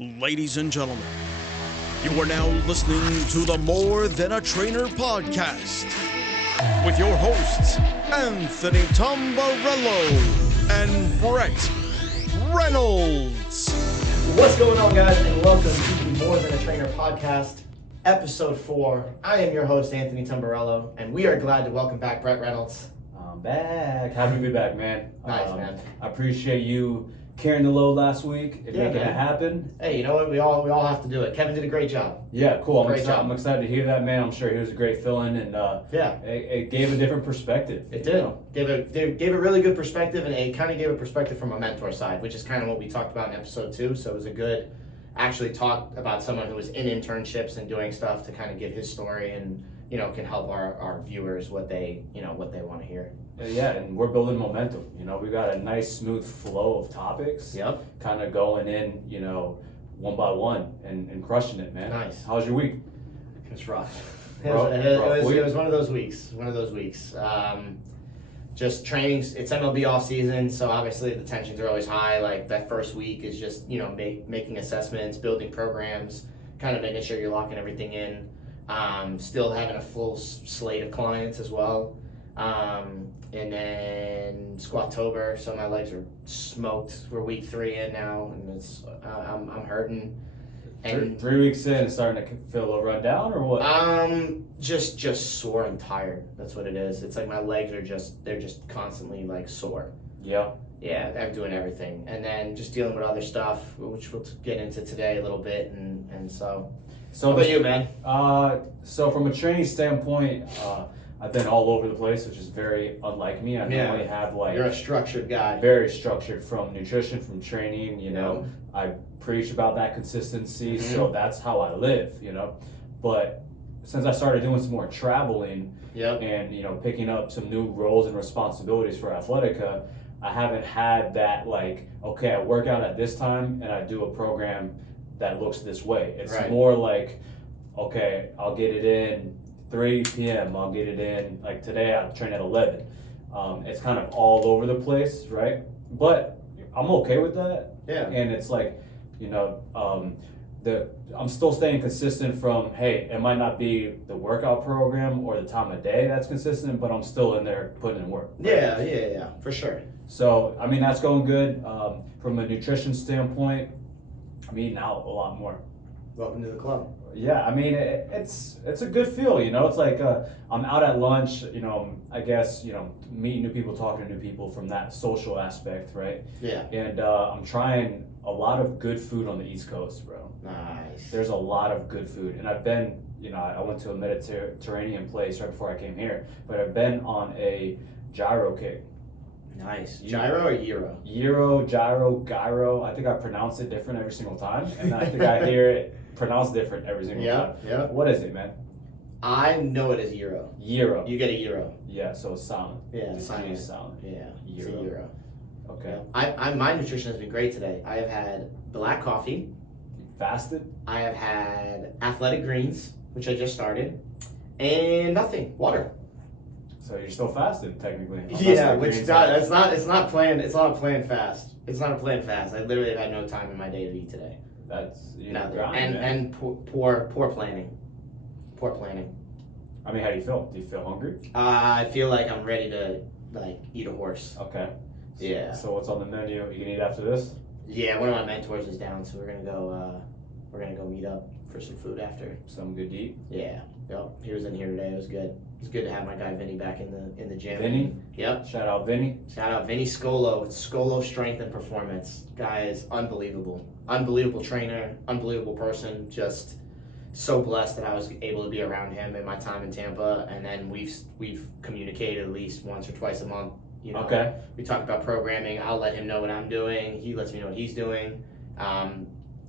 Ladies and gentlemen, you are now listening to the More Than a Trainer podcast with your hosts, Anthony Tamborello and Brett Reynolds. What's going on, guys, and welcome to the More Than a Trainer podcast, episode 4. I am your host, Anthony Tamborello, and we are glad to welcome back Brett Reynolds. I'm back. Happy to be back, man. Nice, man. I appreciate you carrying the load last week and making it happen. Hey, you know what? We all have to do it. Kevin did a great job. Yeah, cool. Great job. I'm excited to hear that, man. I'm sure he was a great fill-in, and it gave a different perspective. It did. Gave a really good perspective, and it kind of gave a perspective from a mentor side, which is kind of what we talked about in episode 2. So it was a good, actually talk about someone who was in internships and doing stuff to kind of give his story and, you know, can help our viewers what they want to hear. Yeah, and we're building momentum. You know, we got a nice, smooth flow of topics. Yep. Kind of going in, you know, one by one and crushing it, man. Nice. How's your week? It's rough. It It was one of those weeks. Just trainings. It's MLB off season, so obviously the tensions are always high. Like that first week is just, you know, making assessments, building programs, kind of making sure you're locking everything in. Still having a full slate of clients as well. And then Squattober, so my legs are smoked. We're week 3 in now, and it's I'm hurting. And 3 weeks in, it's starting to feel a little run down, or what? Just sore and tired. That's what it is. It's like my legs are they're just constantly like sore. Yeah. Yeah, I'm doing everything, and then just dealing with other stuff, which we'll get into today a little bit, and so. How about you, man? So from a training standpoint, I've been all over the place, which is very unlike me. I normally have like... You're a structured guy. Very structured, from nutrition, from training, you know. I preach about that consistency, so that's how I live, you know. But since I started doing some more traveling and, you know, picking up some new roles and responsibilities for Athletica, I haven't had that like, okay, I work out at this time and I do a program that looks this way. It's more like, okay, I'll get it in 3 p.m. I'll get it in, like today I train at 11. It's kind of all over the place, right? But I'm okay with that. Yeah. And it's like, you know, I'm still staying consistent from, hey, it might not be the workout program or the time of day that's consistent, but I'm still in there putting in work. Right? Yeah, for sure. So, I mean, that's going good. From a nutrition standpoint, I'm eating out a lot more. Welcome to the club. Yeah, I mean, it's a good feel, you know. It's like I'm out at lunch, you know, I guess, you know, meeting new people, talking to new people from that social aspect, right? Yeah. And I'm trying a lot of good food on the East Coast, bro. Nice. There's a lot of good food. And I've been, you know, I went to a Mediterranean place right before I came here, but I've been on a gyro kick. Nice. Gyro or gyro? Gyro. I think I pronounce it different every single time. And I think I hear it pronounced different every single time. Yeah. What is it, man? I know it as gyro. Gyro. You get a gyro. Yeah, so it's silent. Yeah, it's silent. Yeah. It's a gyro. Okay. My nutrition has been great today. I have had black coffee. You fasted? I have had athletic greens, which I just started, and nothing. Water. So you're still fasted, technically. Yeah, it's not planned fast. It's not a planned fast. I literally have had no time in my day to eat today. That's and poor planning. Poor planning. I mean, how do you feel? Do you feel hungry? I feel like I'm ready to eat a horse. Okay. Yeah. So what's on the menu? You can eat after this? Yeah, one of my mentors is down, so we're gonna go meet up for some food after. Some good to eat. Yeah. Yep. He was in here today. It was good. It's good to have my guy Vinny back in the gym. Vinny? Yep. Shout out Vinny. Shout out Vinny Scolo. It's Scolo Strength and Performance. Guy is unbelievable. Unbelievable trainer, unbelievable person. Just so blessed that I was able to be around him in my time in Tampa. And then we've communicated at least once or twice a month. You know, okay. We talk about programming. I'll let him know what I'm doing. He lets me know what he's doing.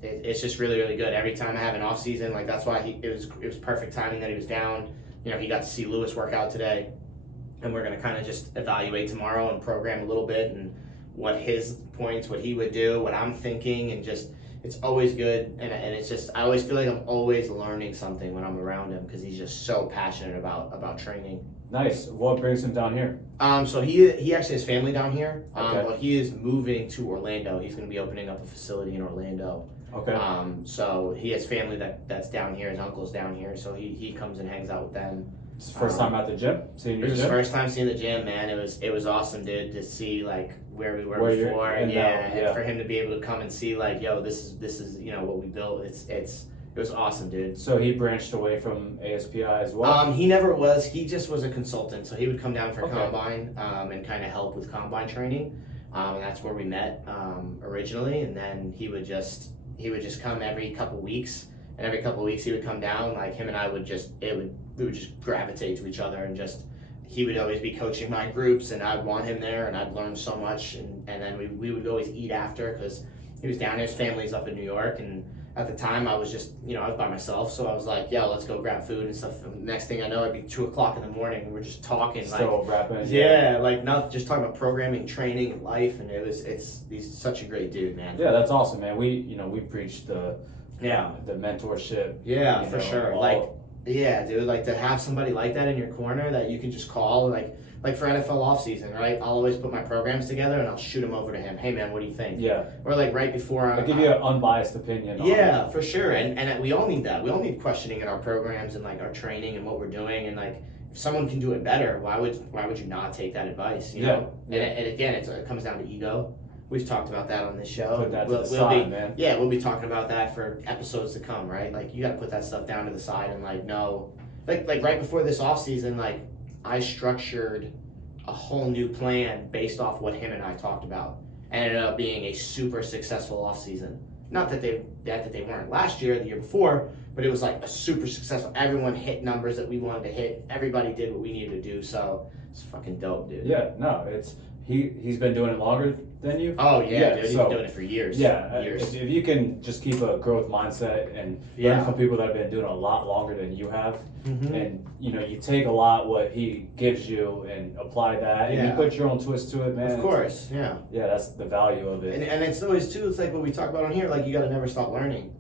It's just really, really good. Every time I have an off season, like that's why it was perfect timing that he was down. You know, he got to see Lewis work out today, and we're gonna kind of just evaluate tomorrow and program a little bit and what his points, what he would do, what I'm thinking, and just it's always good. And it's just I always feel like I'm always learning something when I'm around him because he's just so passionate about training. Nice. What brings him down here? So he actually has family down here, Okay. but he is moving to Orlando. He's going to be opening up a facility in Orlando. Okay. So he has family that's down here. His uncle's down here, so he comes and hangs out with them. It's the first time at the gym? Seeing your It was gym? his first time seeing the gym, man. It was awesome, dude, to see like where we were before. And for him to be able to come and see like, yo, this is what we built. It was awesome, dude. So he branched away from ASPI as well? He never was. He just was a consultant. So he would come down for combine and kind of help with combine training. And that's where we met originally. And then he would just come every couple weeks. And every couple of weeks he would come down. Like him and I we would just gravitate to each other, and he would always be coaching my groups, and I'd want him there, and I'd learn so much. And then we would always eat after, because he was down here. His family's up in New York, and at the time I was just I was by myself, so I was like, yo, let's go grab food and stuff. And next thing I know, it'd be 2:00 in the morning, and we're just talking. Still rapping. Yeah, like not just talking about programming, training, and life. And he's such a great dude, man. Yeah, that's awesome, man. We preach the mentorship. Yeah, for sure. Yeah, dude, like to have somebody like that in your corner that you can just call, like for NFL offseason, right? I'll always put my programs together and I'll shoot them over to him. Hey, man, what do you think? Yeah. Or like right before I'll give you an unbiased opinion. Yeah, for sure. And we all need that. We all need questioning in our programs and like our training and what we're doing. And like if someone can do it better, why would you not take that advice? You know? Yeah. And again, it comes down to ego. We've talked about that on this show. Put that to the side, man. Yeah, we'll be talking about that for episodes to come, right? Like you got to put that stuff down to the side and like right before this off season, like I structured a whole new plan based off what him and I talked about, and it ended up being a super successful off season. Not that they weren't last year, the year before, but it was like a super successful. Everyone hit numbers that we wanted to hit. Everybody did what we needed to do. So it's fucking dope, dude. Yeah, no, he's been doing it longer than you. Oh yeah, dude, he's been doing it for years. Yeah, years. If you can just keep a growth mindset and learn from people that have been doing a lot longer than you have, and you take a lot what he gives you and apply that, and you put your own twist to it, man. Of course, yeah. Yeah, that's the value of it. And it's always too. It's like what we talk about on here. Like you got to never stop learning.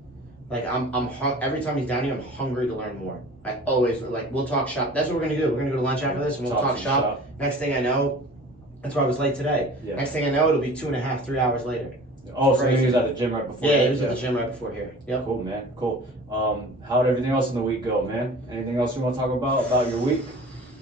Like every time he's down here, I'm hungry to learn more. I always we'll talk shop. That's what we're gonna do. We're gonna go to lunch after this, and we'll talk shop. Next thing I know. That's why I was late today. Yeah. Next thing I know, it'll be 2.5, 3 hours later. Oh, so he was at the gym right before? Yeah, he was at the gym right before here. Yep. Cool, man. Cool. How did everything else in the week go, man? Anything else you want to talk about your week?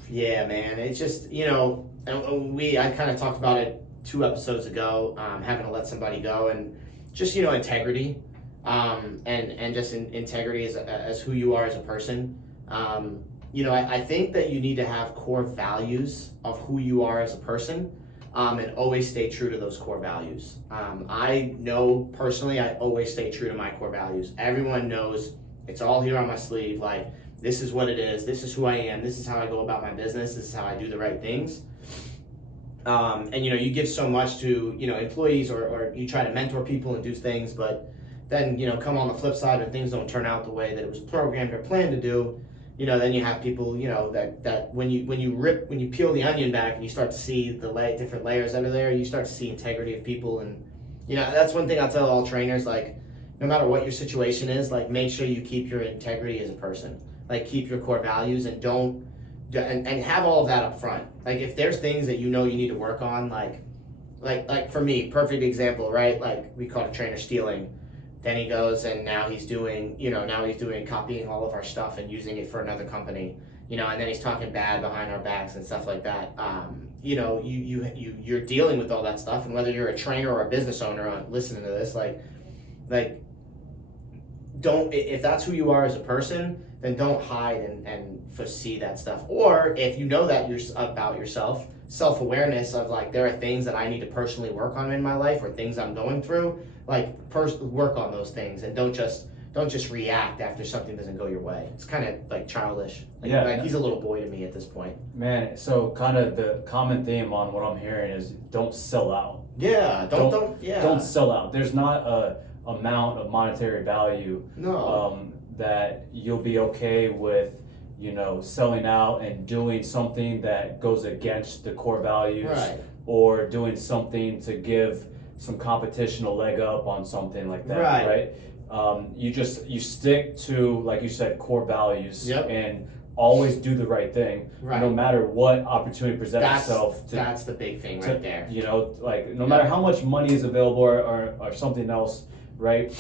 Yeah, man. It's just, I kind of talked about it 2 episodes ago, having to let somebody go, and just, integrity, and just integrity as who you are as a person. I think that you need to have core values of who you are as a person, and always stay true to those core values. I know personally, I always stay true to my core values. Everyone knows it's all here on my sleeve. Like, this is what it is. This is who I am. This is how I go about my business. This is how I do the right things. And you give so much to, employees, or you try to mentor people and do things, but then, come on the flip side when things don't turn out the way that it was programmed or planned to do, then you have people, that when you peel the onion back and you start to see the different layers that are there, you start to see integrity of people. And, that's one thing I'll tell all trainers, like, no matter what your situation is, like, make sure you keep your integrity as a person. Like, keep your core values and and have all of that up front. Like, if there's things that you need to work on, like for me, perfect example, right? Like, we caught a trainer stealing. Then he goes and now he's doing copying all of our stuff and using it for another company, and then he's talking bad behind our backs and stuff like that. You're dealing with all that stuff, and whether you're a trainer or a business owner listening to this, don't, if that's who you are as a person, then don't hide and foresee that stuff. Or if you know that you're about yourself, self-awareness of there are things that I need to personally work on in my life, or things I'm going through, work on those things, and don't just react after something doesn't go your way. It's kind of childish. He's a little boy to me at this point. Man, so kind of the common theme on what I'm hearing is don't sell out. Yeah, don't sell out. There's not a amount of monetary value that you'll be okay with, selling out and doing something that goes against the core values, right, or doing something to give some competition a leg up on something like that, right? You stick to, like you said, core values, and always do the right thing, no matter what opportunity presents itself. That's the big thing right there. No matter how much money is available or something else, right?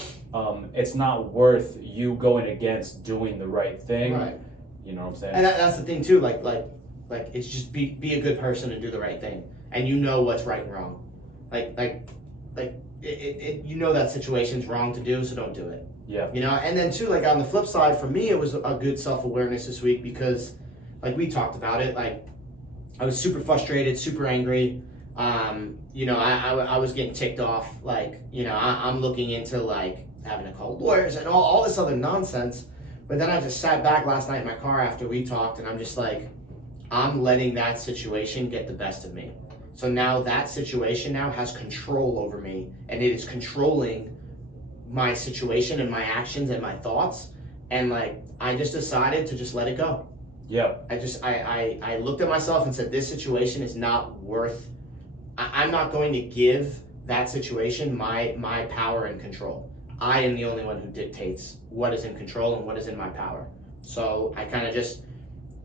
It's not worth you going against doing the right thing. Right. You know what I'm saying? And that's the thing too. Like it's just be a good person and do the right thing, and you know what's right and wrong. You know that situation's wrong to do, so don't do it. Yeah. You know, and then too, like on the flip side, for me, it was a good self-awareness this week because, like we talked about it, like I was super frustrated, super angry. You know, I was getting ticked off. Like, you know, I'm looking into like having to call lawyers and all this other nonsense. But then I just sat back last night in my car after we talked, and I'm just like, I'm letting that situation get the best of me. So now that situation now has control over me, and it is controlling my situation and my actions and my thoughts. And like, I just decided to just let it go. Yeah. I looked at myself and said, this situation is not worth, I'm not going to give that situation my power and control. I am the only one who dictates what is in control and what is in my power. So I kind of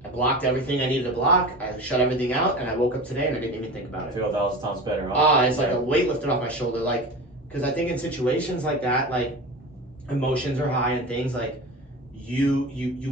I blocked everything I needed to block. I shut everything out, and I woke up today and I didn't even think about it. I feel 1,000 times better. Huh? It's like a weight lifted off my shoulder. Like, because I think in situations like that, like emotions are high and things, like you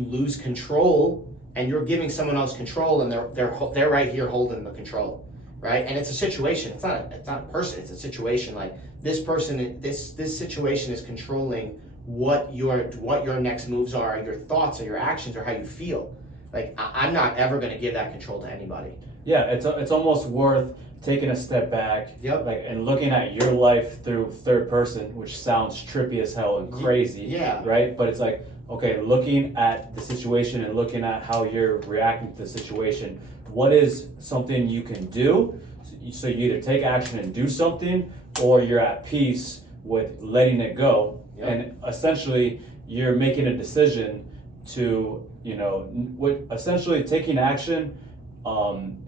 lose control, and you're giving someone else control, and they're right here holding the control, right? And it's a situation. It's not a person. It's a situation. Like this person, this situation is controlling what your next moves are, your thoughts, or your actions, or how you feel. Like, I'm not ever going to give that control to anybody. Yeah, it's almost worth taking a step back, Yep. like, and looking at your life through third person, which sounds trippy as hell and crazy, yeah. right? But it's like, okay, looking at the situation and looking at how you're reacting to the situation, what is something you can do? So you either take action and do something, or you're at peace with letting it go. Yep. And essentially, you're making a decision to, you know, essentially taking action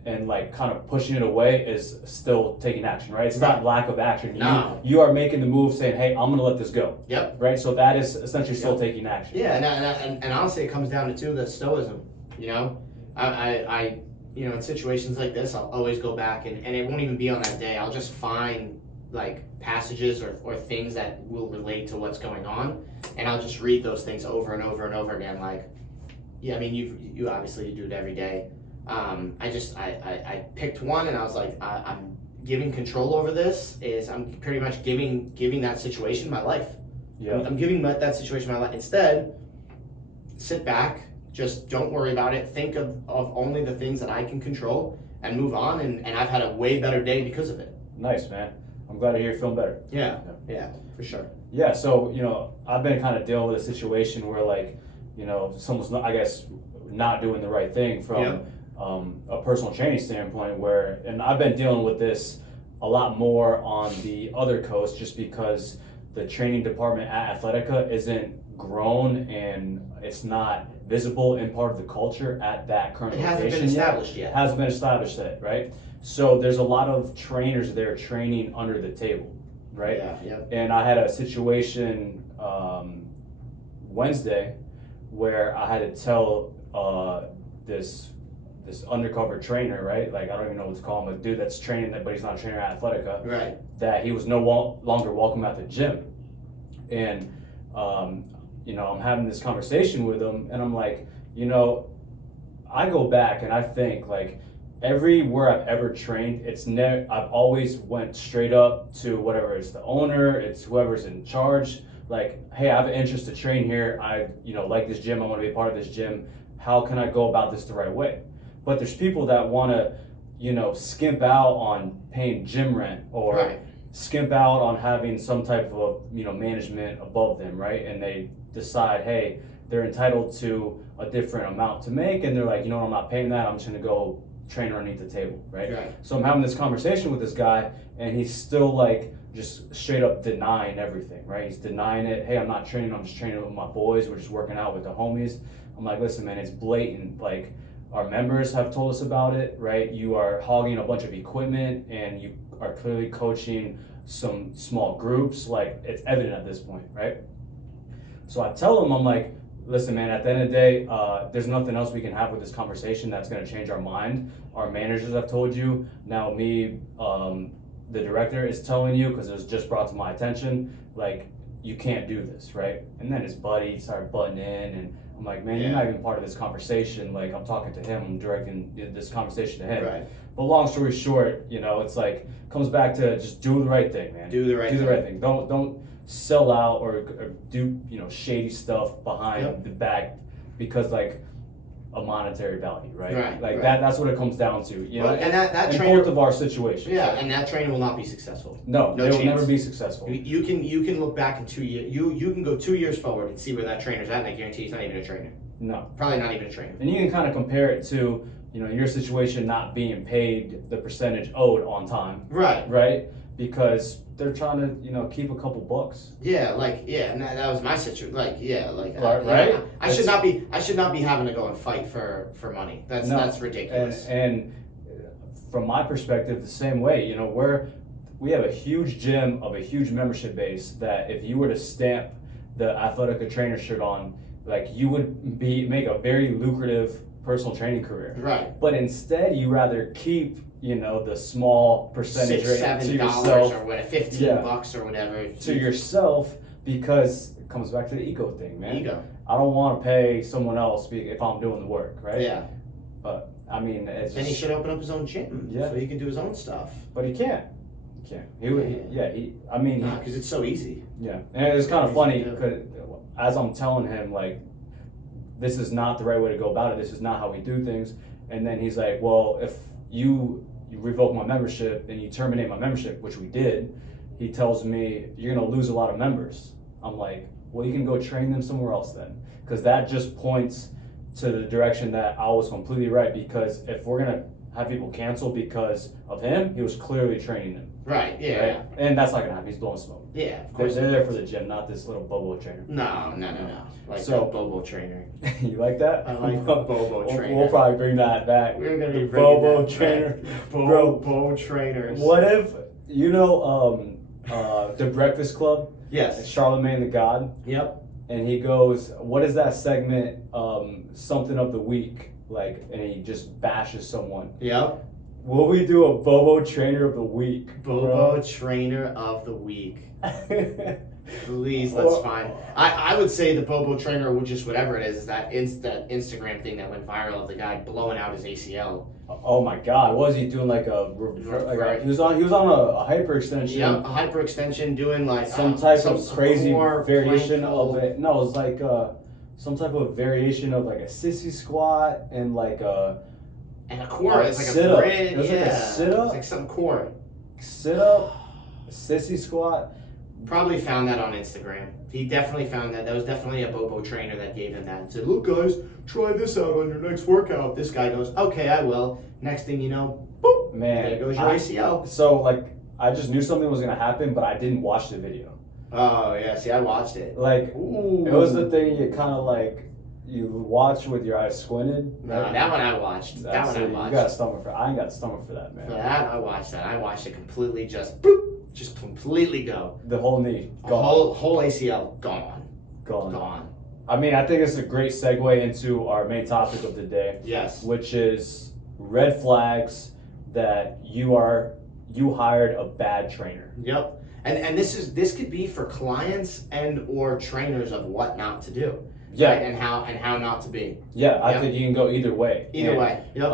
and like kind of pushing it away is still taking action, right? It's not lack of action. No. You are making the move saying, hey, I'm gonna let this go. Yep. Right? So that is essentially still taking action. Yeah, and honestly, it comes down to the stoicism. You know, I you know, in situations like this, I'll always go back and it won't even be on that day. I'll just find like passages or things that will relate to what's going on, and I'll just read those things over and over and over again. Like, yeah, I mean, you obviously you do it every day. I picked one, and I was like, I'm giving control over this. I'm pretty much giving that situation my life. Yeah. I'm giving that situation my life. Instead, sit back, just don't worry about it. Think of only the things that I can control and move on. And I've had a way better day because of it. Nice, man. I'm glad to hear you're feeling better. Yeah, for sure. Yeah, so, you know, I've been kind of dealing with a situation where, like, you know, someone's, I guess, not doing the right thing from a personal training standpoint and I've been dealing with this a lot more on the other coast just because the training department at Athletica isn't grown and it's not visible in part of the culture at that current location. It hasn't been established yet. It hasn't been established yet, right? So there's a lot of trainers there training under the table, right? Yeah. And I had a situation Wednesday where I had to tell this undercover trainer, right? Like, I don't even know what to call him, a dude that's training, but he's not a trainer at Athletica, right? That he was no longer welcome at the gym. And you know, I'm having this conversation with him, and I'm like, you know, I go back and I think, like, everywhere I've ever trained, I've always went straight up to whatever, it's the owner, it's whoever's in charge, like, hey, I have an interest to train here, I, you know, like this gym, I want to be a part of this gym, how can I go about this the right way? But there's people that want to, you know, skimp out on paying gym rent, or skimp out on having some type of, you know, management above them, right? And they decide, hey, they're entitled to a different amount to make, and they're like, you know what, I'm not paying that, I'm just gonna go train underneath the table, right? So I'm having this conversation with this guy, and he's still like just straight up denying everything, right? He's denying it. Hey, I'm not training, I'm just training with my boys, we're just working out with the homies. I'm like, listen, man, it's blatant. Like, our members have told us about it, right? You are hogging a bunch of equipment, and you are clearly coaching some small groups. Like, it's evident at this point, right? So I tell him, I'm like, listen, man, at the end of the day, there's nothing else we can have with this conversation that's going to change our mind. Our managers have told you. Now me, the director, is telling you, because it was just brought to my attention, like, you can't do this, right? And then his buddy started butting in, and I'm like, man, you're not even part of this conversation. Like, I'm talking to him, I'm directing this conversation to him. Right. But long story short, you know, it's like, comes back to just do the right thing, man. Do the right thing. Don't sell out or do, you know, shady stuff behind the back because, like, a monetary value, right? That's what it comes down to, you know. And that in trainer, both of our situations. Yeah, and that trainer will not be successful. No, they will never be successful. You can look back in 2 years. You can go 2 years forward and see where that trainer's at, and I guarantee he's not even a trainer. No, probably not even a trainer. And you can kind of compare it to, you know, your situation not being paid the percentage owed on time. Right. Because they're trying to, you know, keep a couple bucks. Yeah, and that was my situation. Right. Know, I should not be having to go and fight for money. That's ridiculous. And from my perspective, the same way. You know, we have a huge gym of a huge membership base that if you were to stamp the Athletica trainer shirt on, like, you would make a very lucrative personal training career. Right. But instead, you rather keep, you know, the small percentage rate to yourself, or what, $15 or whatever to yourself, because it comes back to the ego thing, man. Ego. I don't want to pay someone else if I'm doing the work, right? Yeah. But I mean, it's then he should open up his own gym, so he can do his own stuff. But he can't. He can't. I mean, because it's so easy. Yeah, and it's kind of funny because as I'm telling him, like, this is not the right way to go about it. This is not how we do things. And then he's like, well, if you revoke my membership and you terminate my membership, which we did, he tells me you're going to lose a lot of members. I'm like, well, you can go train them somewhere else then. Because that just points to the direction that I was completely right. Because if we're going to have people cancel because of him, he was clearly training them. Right, yeah. Right? And that's not going to happen. He's blowing smoke. Yeah, of course. They're there for the gym, not this little bobo trainer. No. Like so, bobo trainer. You like that? I like the bobo trainer. We'll probably bring that back. We're going to be bobo trainer. Bobo trainers. What if, you know, The Breakfast Club? Yes. Charlemagne the God? Yep. And he goes, what is that segment, something of the week? Like, and he just bashes someone. Yep. Will we do a Bobo Trainer of the Week? Bobo Trainer of the Week. Please, let's find. I would say the Bobo Trainer, which is whatever it is that Instagram thing that went viral of the guy blowing out his ACL. Oh my God! What was he doing? He was on a hyperextension. Yeah, a hyperextension, doing like some type of crazy variation of it. No, it was like some type of variation of like a sissy squat and like a. And a core, it's like sit a up. grid, it was like a sit up. It's like some core. Sit up, sissy squat. Probably found that on Instagram. He definitely found that. That was definitely a Bobo trainer that gave him that and said, look guys, try this out on your next workout. This guy goes, okay, I will. Next thing you know, boop, man, there goes your ACL. So like, I just knew something was gonna happen, but I didn't watch the video. Oh yeah, see, I watched it. Like, ooh. It was the thing you kind of like, you watch with your eyes squinted. No, that one I watched. You got a stomach for. I ain't got a stomach for that, man. For that, I watched that. I watched it completely, just boop, just completely go. The whole knee, gone. Whole ACL gone. I mean, I think it's a great segue into our main topic of the day. Yes. Which is red flags that you hired a bad trainer. Yep. And this could be for clients and or trainers of what not to do. Yeah, right? and how not to be. Yeah, I think you can go either way. Either way. Yep.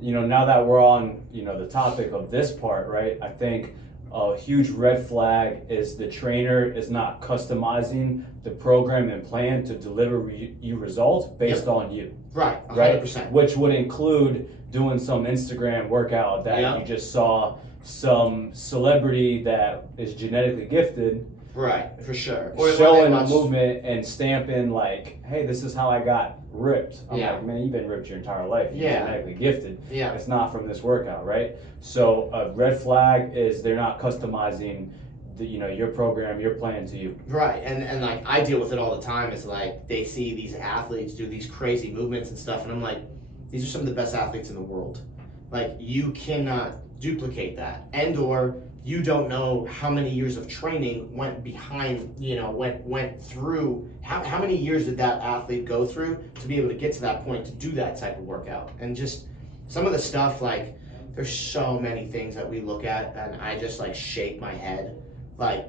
You know, now that we're on, you know, the topic of this part, right? I think a huge red flag is the trainer is not customizing the program and plan to deliver you results based on you. Right. 100%. Right. Which would include doing some Instagram workout that you just saw some celebrity that is genetically gifted. Right, for sure. Showing a movement and stamping like, hey, this is how I got ripped. I'm like, man, you've been ripped your entire life. You're genetically gifted. Yeah. It's not from this workout, right? So a red flag is they're not customizing your program, your plan to you. Right, and like I deal with it all the time. Is like they see these athletes do these crazy movements and stuff, and I'm like, these are some of the best athletes in the world. Like you cannot duplicate that, and or you don't know how many years of training went behind, went through, how many years did that athlete go through to be able to get to that point to do that type of workout. And just some of the stuff, like, there's so many things that we look at and I just like shake my head. Like,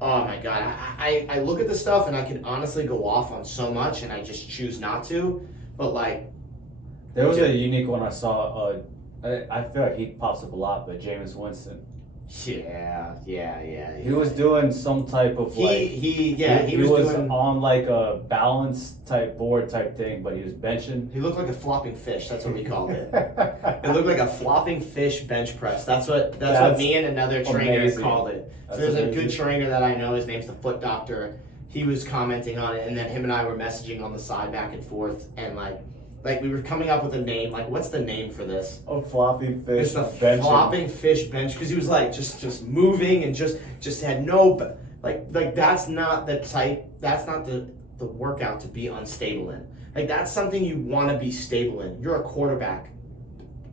Oh my God. I look at the stuff and I can honestly go off on so much and I just choose not to. But like, there was a unique one I saw. I feel like he pops up a lot, but Jameis Winston. Yeah. He was doing some type of he was doing, on like a balance type board type thing, but he was benching. He looked like a flopping fish. That's what we called it. It looked like a flopping fish bench press. That's what me and another trainer called it. So there's a good trainer that I know. His name's the Foot Doctor. He was commenting on it, and then him and I were messaging on the side back and forth, and like we were coming up with a name. Like, what's the name for this? A flopping fish. It's the flopping fish bench, because he was like just moving and just had no like that's not the type. That's not the workout to be unstable in. Like, that's something you want to be stable in. You're a quarterback.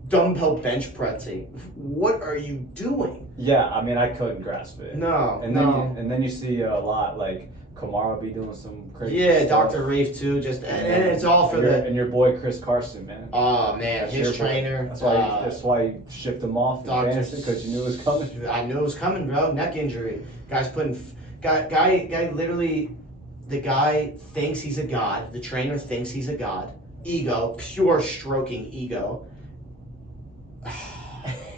Dumbbell bench pressing. What are you doing? Yeah, I mean, I couldn't grasp it. No. And then you see a lot like Kamara be doing some crazy stuff. Dr. Reef too. And it's all for and your boy Chris Carson, man. Oh man, his trainer. That's why you shipped him off in fantasy, because you knew it was coming. I knew it was coming, bro. Neck injury. Guy literally. The guy thinks he's a god. The trainer thinks he's a god. Ego, pure stroking ego.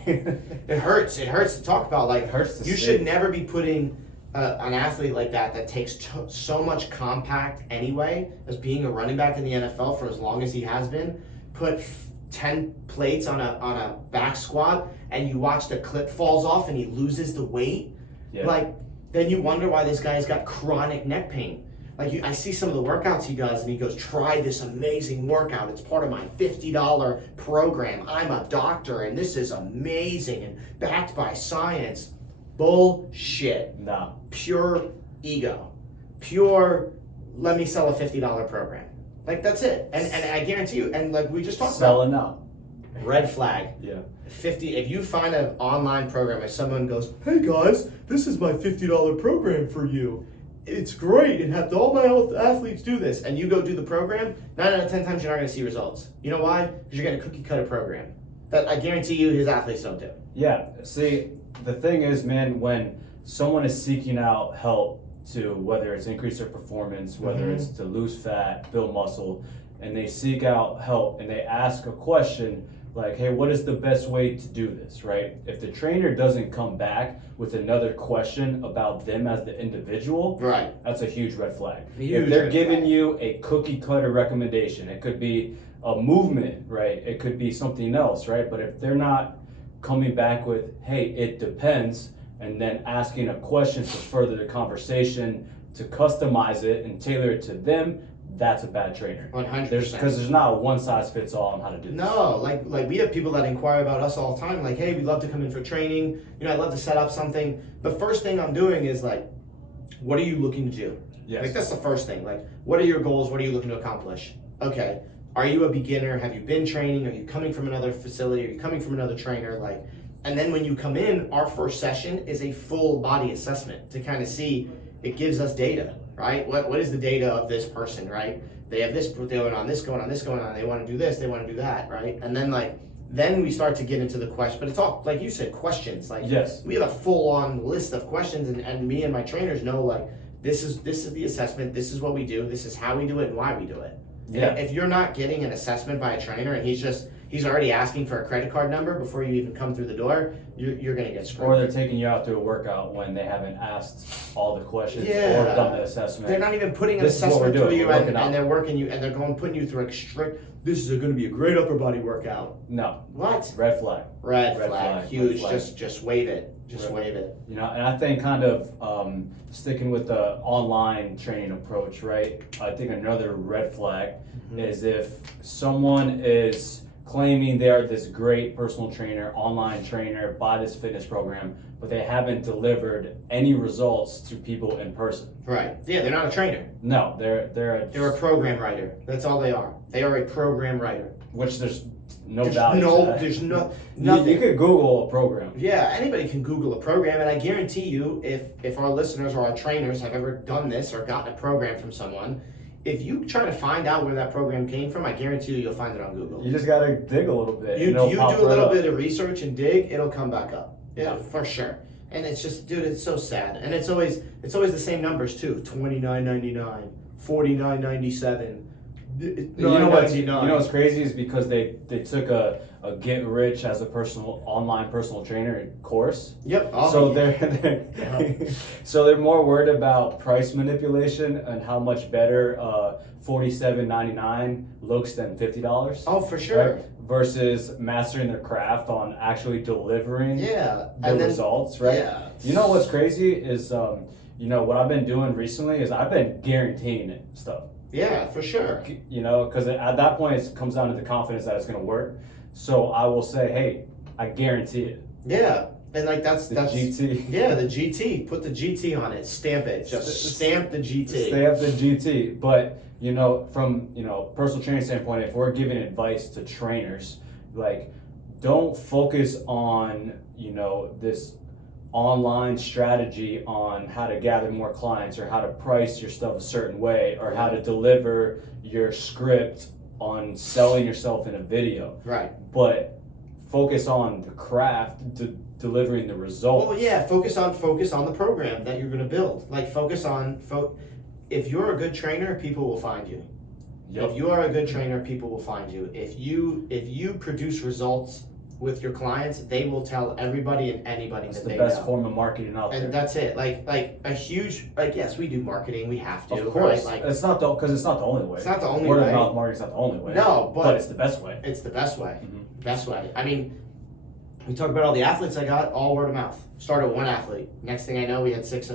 It hurts. It hurts to talk about. Like, it hurts to you see. should never be putting an athlete like that takes so much compact anyway, as being a running back in the NFL for as long as he has been, put 10 plates on a back squat, and you watch the clip falls off and he loses the weight. Yeah. Like, then you wonder why this guy's got chronic neck pain. Like, I see some of the workouts he does, and he goes, try this amazing workout. It's part of my $50 program. I'm a doctor, and this is amazing and backed by science. Bullshit. No. Pure ego. Pure, let me sell a $50 program. Like, that's it. And I guarantee you, and like we just talked Selling out. Red flag. Yeah. If you find an online program and someone goes, hey guys, this is my $50 program for you. It's great, and have all my athletes do this, and you go do the program, 9 out of 10 times you're not going to see results. You know why? Because you're getting a cookie cutter program that I guarantee you his athletes don't do. Yeah. See, the thing is, man, when someone is seeking out help to, whether it's increase their performance, whether it's to lose fat, build muscle, and they seek out help and they ask a question like, hey, what is the best way to do this, right? If the trainer doesn't come back with another question about them as the individual, right, that's a huge red flag. If they're giving you a cookie cutter recommendation, it could be a movement, right? It could be something else, right? But if they're not coming back with, hey, it depends, and then asking a question to further the conversation, to customize it and tailor it to them, that's a bad trainer. 100%. Because there's not a one size fits all on how to do this. No, like we have people that inquire about us all the time, like, hey, we'd love to come in for training. You know, I'd love to set up something. The first thing I'm doing is like, what are you looking to do? Yes. Like, that's the first thing. Like, what are your goals? What are you looking to accomplish? Okay. Are you a beginner? Have you been training? Are you coming from another facility? Are you coming from another trainer? Like, and then when you come in, our first session is a full body assessment to kind of see. It gives us data, right? What is the data of this person, right? They have this going on, this going on, this going on. They want to do this, they want to do that, right? And then we start to get into the question. But it's all, like you said, questions. Like, yes, we have a full-on list of questions, and me and my trainers know, like, this is the assessment, this is what we do, this is how we do it, and why we do it. Yeah. If you're not getting an assessment by a trainer and he's already asking for a credit card number before you even come through the door, you're going to get screwed. Or they're taking you out to a workout when they haven't asked all the questions or done the assessment. They're not even putting an assessment through you, and they're working you, and they're putting you through a strict, this is going to be a great upper body workout. No. What? Red flag. Red flag. Huge. Red flag. Just wave it. Just wave it. You know, and I think kind of sticking with the online training approach, right? I think another red flag is if someone is claiming they are this great personal trainer, online trainer, by this fitness program, but they haven't delivered any results to people in person. Right. Yeah, they're not a trainer. No, they're a program writer. That's all they are. They are a program writer. Which there's value to that. There's nothing. You could Google a program. Yeah, anybody can Google a program, and I guarantee you, if our listeners or our trainers have ever done this or gotten a program from someone, if you try to find out where that program came from, I guarantee you'll find it on Google. You just got to dig a little bit. You do a little bit of research and dig, it'll come back up. Yeah, for sure. And it's just, dude, it's so sad. And it's always the same numbers too. $29.99, $49.97. You know what's crazy is because they took a get rich as a online personal trainer course. Yep. So they're more worried about price manipulation and how much better $47.99 looks than $50. Oh, for sure. Right? Versus mastering their craft on actually delivering the results, right? Yeah. You know what's crazy is what I've been doing recently is I've been guaranteeing stuff. Yeah, for sure. Because at that point it comes down to the confidence that it's going to work. So I will say, hey, I guarantee it. Yeah, and like that's GT. Yeah, the GT. Put the GT on it. Stamp it. Just stamp the GT. Stamp the GT. But from personal training standpoint, if we're giving advice to trainers, like don't focus on this online strategy on how to gather more clients or how to price your stuff a certain way or how to deliver your script on selling yourself in a video. Right. But focus on the craft, delivering the result. Well, yeah, focus on the program that you're going to build. Like if you're a good trainer, people will find you. Yep. If you are a good trainer, people will find you. If you produce results with your clients, they will tell everybody and anybody that they know. It's the best form of marketing out there. And that's it. Like a huge, yes, we do marketing. We have to. Of course. Right? It's not the only way. It's not the only way. Word of mouth marketing is not the only way. No, but it's the best way. It's the best way. Mm-hmm. Best way. I mean, we talk about all the athletes I got, all word of mouth. Started with one athlete. Next thing I know, we had six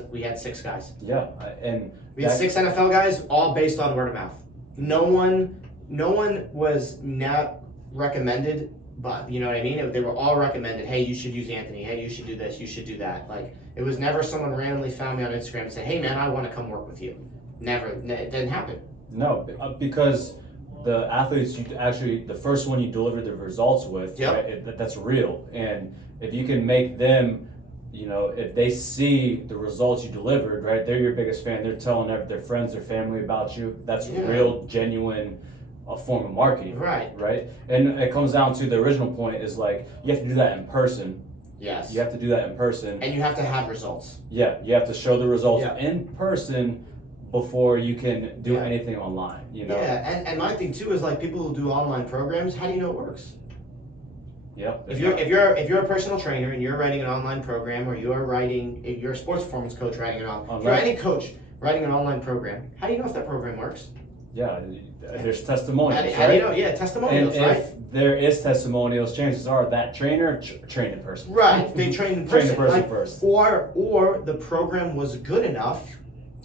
guys. Yeah, and we had 6 NFL guys, all based on word of mouth. No one was not recommended. But you know what I mean? They were all recommended, hey, you should use Anthony. Hey, you should do this. You should do that. Like, it was never someone randomly found me on Instagram and said, hey, man, I want to come work with you. Never. It didn't happen. No, because the athletes, the first one you deliver the results with, yep. Right, that's real. And if you can make them, if they see the results you delivered, right, they're your biggest fan. They're telling their friends, their family about you. That's real, genuine a form of marketing, right? And it comes down to the original point is like you have to do that in person. Yes. You have to do that in person. And you have to have results. Yeah, you have to show the results in person before you can do anything online. Yeah, and my thing too is like people who do online programs. How do you know it works? Yeah. If you're a personal trainer and you're writing an online program, or you're a sports performance coach writing if you're any coach writing an online program, how do you know if that program works? Yeah, there's testimonials. How do you know? Yeah, testimonials, and if there is testimonials, chances are that trainer trained in person. Right, they trained in person. Trained in person first. Or the program was good enough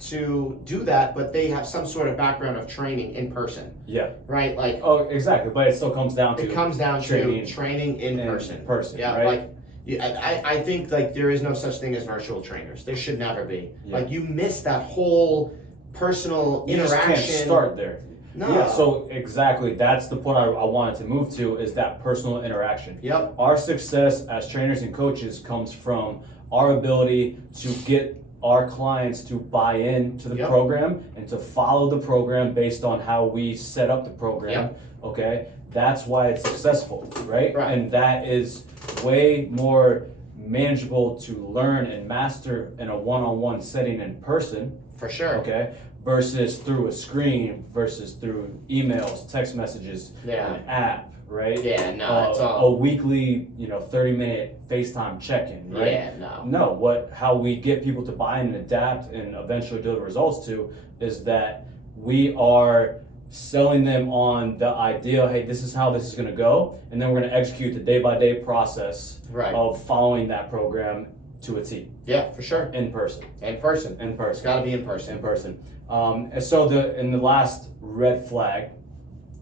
to do that, but they have some sort of background of training in person. Yeah. Right, like. Oh, exactly, but it still comes down to. It comes down to training in person. Yeah, right? Like. Yeah, I think like there is no such thing as virtual trainers. There should never be. Yeah. Like you miss that whole personal interaction. You just can't start there. No. Yeah, so exactly, that's the point I wanted to move to is that personal interaction. Yep. Our success as trainers and coaches comes from our ability to get our clients to buy into the program and to follow the program based on how we set up the program. Okay, that's why it's successful, right? And that is way more manageable to learn and master in a one-on-one setting in person. For sure. Okay. Versus through a screen, versus through emails, text messages, an app, right? Yeah, no, it's all a weekly, 30-minute FaceTime check-in, right? Yeah, no. No, how we get people to buy in and adapt and eventually deliver results to is that we are selling them on the idea, hey, this is how this is going to go, and then we're going to execute the day-by-day process of following that program to a T. Yeah, for sure. In person. It's got to be in person. And so in the last red flag,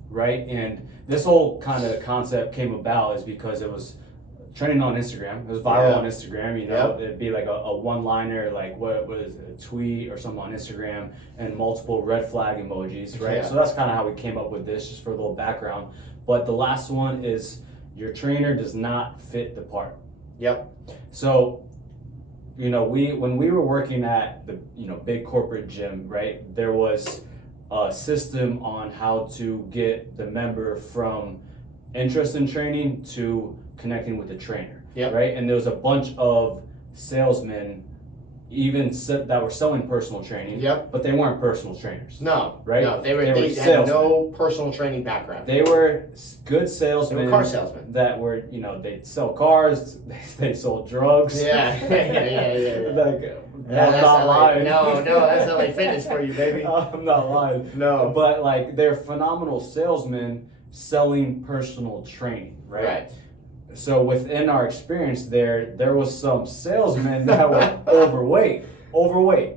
right? And this whole kind of concept came about is because it was trending on Instagram. It was viral on Instagram. It'd be like a one-liner, like what is it, a tweet or something on Instagram, and multiple red flag emojis, right? So that's kind of how we came up with this, just for a little background. But the last one is your trainer does not fit the part. Yep. So. When we were working at the big corporate gym, right, there was a system on how to get the member from interest in training to connecting with the trainer, right? And there was a bunch of salesmen even that were selling personal training. Yep. But they weren't personal trainers. No. Right? No, they had salesmen. no personal training background. They were good salesmen. They were car salesmen. That were, you know, they'd sell cars, they sold drugs. Yeah. Yeah. Like, That's I'm not lying. No, that's LA Fitness for you, baby. I'm not lying. No. But like, they're phenomenal salesmen selling personal training, right? So within our experience there was some salesmen that were overweight,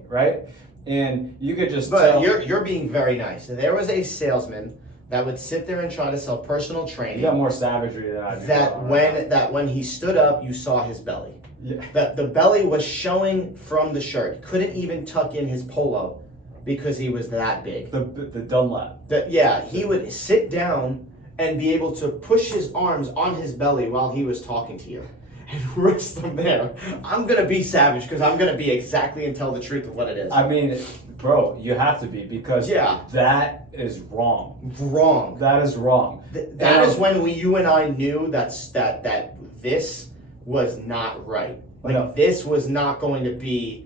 right? And you could just tell. You're being very nice. There was a salesman that would sit there and try to sell personal training. You got more savagery than I do. That when he stood up, you saw his belly. Yeah. That the belly was showing from the shirt. Couldn't even tuck in his polo because he was that big. The Dunlap. He would sit down and be able to push his arms on his belly while he was talking to you and rest them there. I'm going to be savage because I'm going to be exactly and tell the truth of what it is. I mean, bro, you have to be because Yeah. that is wrong. Wrong. That is wrong. That is when you and I knew that this was not right. Like, No. this was not going to be,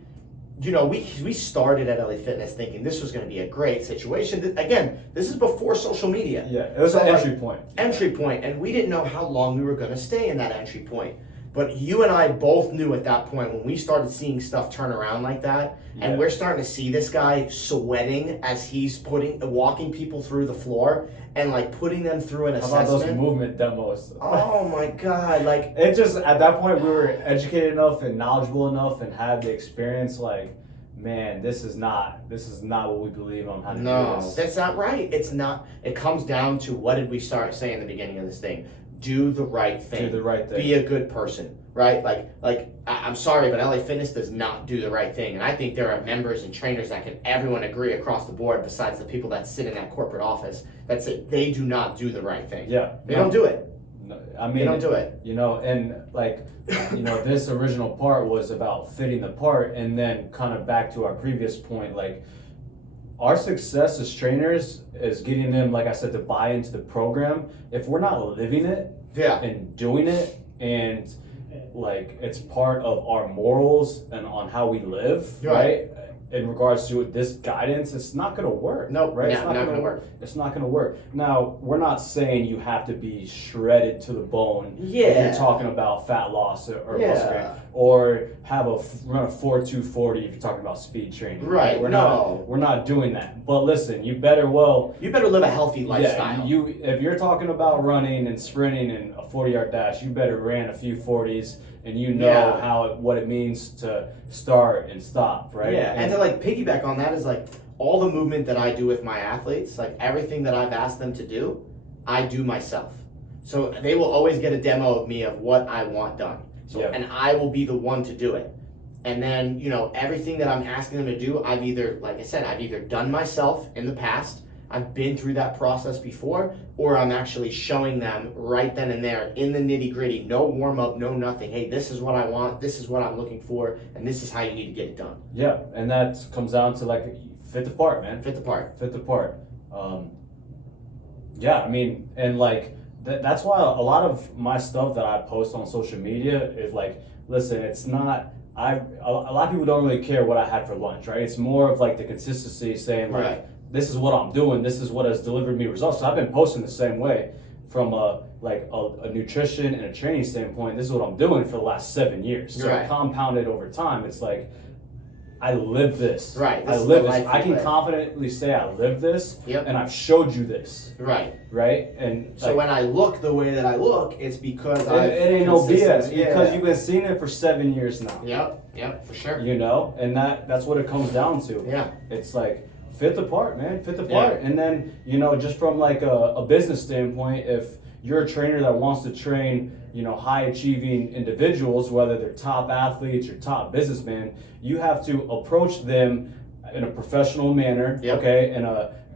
you know, we started at LA Fitness thinking this was going to be a great situation. Again, this is before social media. Yeah, it was an entry point. Entry point, and we didn't know how long we were going to stay in that entry point. But you and I both knew at that point when we started seeing stuff turn around like that, and we're starting to see this guy sweating as he's walking people through the floor and like putting them through an assessment. How about those movement demos? Oh my God! Like, it just, at that point we were educated enough and knowledgeable enough and had the experience. Like, man, this is not what we believe on how to do this. That's not right. It's not. It comes down to, what did we start saying in the beginning of this thing? Do the right thing. Do the right thing. Be a good person, right? Like I'm sorry, but LA Fitness does not do the right thing. And I think there are members and trainers that everyone agree across the board, besides the people that sit in that corporate office, that say they do not do the right thing. Yeah. They don't do it. No, I mean, they don't do it. You know, and like, you know, this original part was about fitting the part, and then kind of back to our previous point, like, our success as trainers is getting them, like I said, to buy into the program. If we're not living it and doing it, and like it's part of our morals and on how we live, right? In regards to this guidance, it's not going to work. No, right? It's not going to work. It's not going to work. Now, we're not saying you have to be shredded to the bone if you're talking about fat loss or muscle gain, or run a 4.240 if you're talking about speed training. Right. We're not doing that. But listen, you better live a healthy lifestyle. If you're talking about running and sprinting and a 40-yard dash, you better ran a few 40s. And you know what it means to start and stop, right? Yeah, and to like piggyback on that is like all the movement that I do with my athletes, like everything that I've asked them to do, I do myself. So they will always get a demo of me of what I want done. So, and I will be the one to do it. And then, you know, everything that I'm asking them to do, I've either done myself in the past, I've been through that process before, or I'm actually showing them right then and there in the nitty gritty, no warm up, no nothing. Hey, this is what I want, this is what I'm looking for, and this is how you need to get it done. Yeah, and that comes down to like fit the part, man. Fit the part. Fit the part. Yeah, I mean, and like that's why a lot of my stuff that I post on social media is like, listen, it's not. A lot of people don't really care what I had for lunch, right? It's more of like the consistency, saying like, this is what I'm doing, this is what has delivered me results. So I've been posting the same way from a nutrition and a training standpoint. This is what I'm doing for the last 7 years. So I compounded over time. It's like, I live this. Right. I live this. I can confidently say I live this, and I've showed you this. Right. Right? And so when I look the way that I look, it's because it ain't no BS, because you've been seeing it for 7 years now. Yep, for sure. You know, and that's what it comes down to. Yeah. It's like, fit the part, man. Fit the part. And then, you know, just from like a business standpoint, if you're a trainer that wants to train, you know, high achieving individuals, whether they're top athletes or top businessmen, you have to approach them in a professional manner, okay? And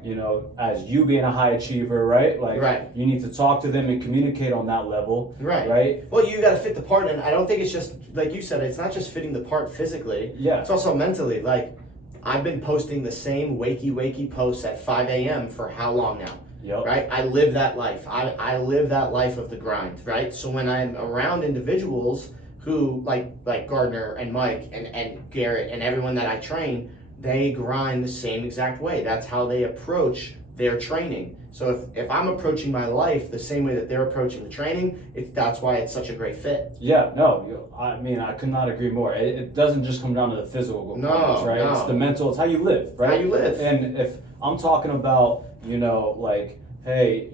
you know, as you being a high achiever, right? Like, you need to talk to them and communicate on that level, right? Well, you got to fit the part, and I don't think it's just like you said. It's not just fitting the part physically. Yeah. It's also mentally. Like, I've been posting the same wakey posts at 5 a.m. for how long now? Right? I live that life. I live that life of the grind, right? So when I'm around individuals who like Gardner and Mike and Garrett and everyone that I train, they grind the same exact way. That's how they approach their training. So if I'm approaching my life the same way that they're approaching the training, that's why it's such a great fit. Yeah, no, I mean, I could not agree more. It doesn't just come down to the physical components, right? No. It's the mental, it's how you live, right? How you live. And if I'm talking about, like, hey,